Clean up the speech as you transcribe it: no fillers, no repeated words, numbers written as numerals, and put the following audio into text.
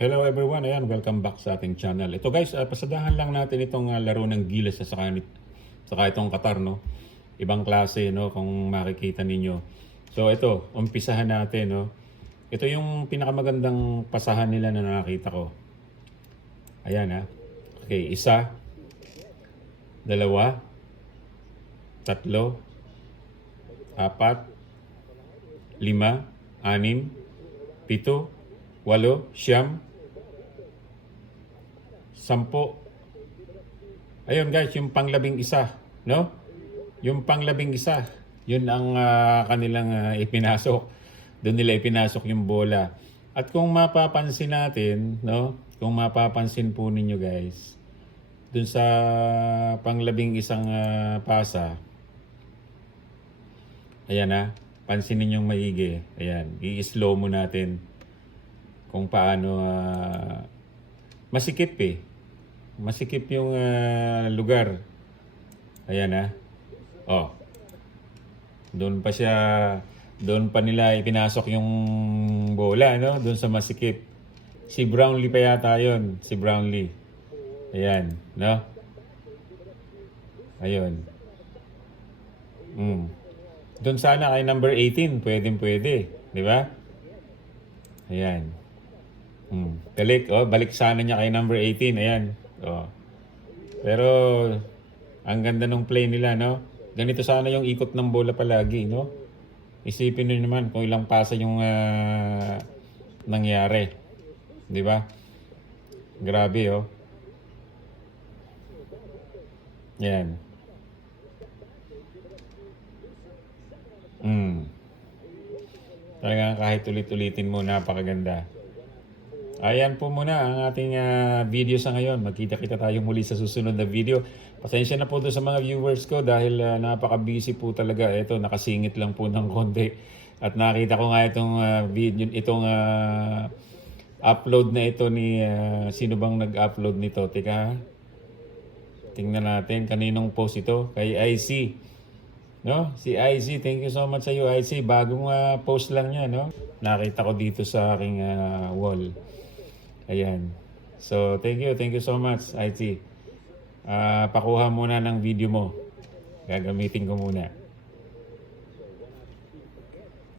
Hello everyone, ayan, welcome back sa ating channel. Ito guys, pasadahan lang natin itong laro ng Gilas sa saka itong Qatar, no? Ibang klase, no, kung makikita ninyo. So ito, umpisahan natin, no? Ito yung pinakamagandang pasahan nila na nakita ko. Ayan ha. Okay, isa, dalawa, tatlo, apat, lima, anim, pito, walo, siyam, 10. Ayun guys, yung pang-11, no? Yung pang-11, yun ang kanilang ipinasok. Doon nila ipinasok yung bola. At kung mapapansin natin, no? Kung mapapansin po ninyo guys, doon sa pang-11 pasa, ayan na, pansinin yung maigi. Ayan, i-slow mo natin kung paano masikip eh. Masikip yung lugar. Ayan ha. Oh. Doon pa nila ipinasok yung bola, no? Doon sa masikip. Si Brownlee pa yata yun. Si Brownlee. Ayan, no? Ayun. Doon sana kay number 18, pwede. Di ba? Ayan. Balik sana niya kay number 18. Ayan. Oh. Pero ang ganda ng play nila, no? Ganito sana yung ikot ng bola palagi, no? Isipin niyo naman kung ilang pasa yung nangyari. 'Di ba? Grabe, oh. Yan. Talagang kahit ulit-ulitin mo, napakaganda. Ayan po muna ang ating video sa ngayon. Magkita-kita tayo muli sa susunod na video. Pasensya na po doon sa mga viewers ko dahil napaka-busy po talaga. Ito, nakasingit lang po ng konti. At nakita ko nga itong video, itong upload na ito ni sino bang nag-upload nito? Teka, tingnan natin kaninong post ito. Kay IC. No? Si IC, thank you so much sa iyo IC. Bagong post lang niya, no? Nakita ko dito sa aking wall. Ayan. So, thank you so much, IT. Pakuha muna ng video mo. Gagamitin ko muna.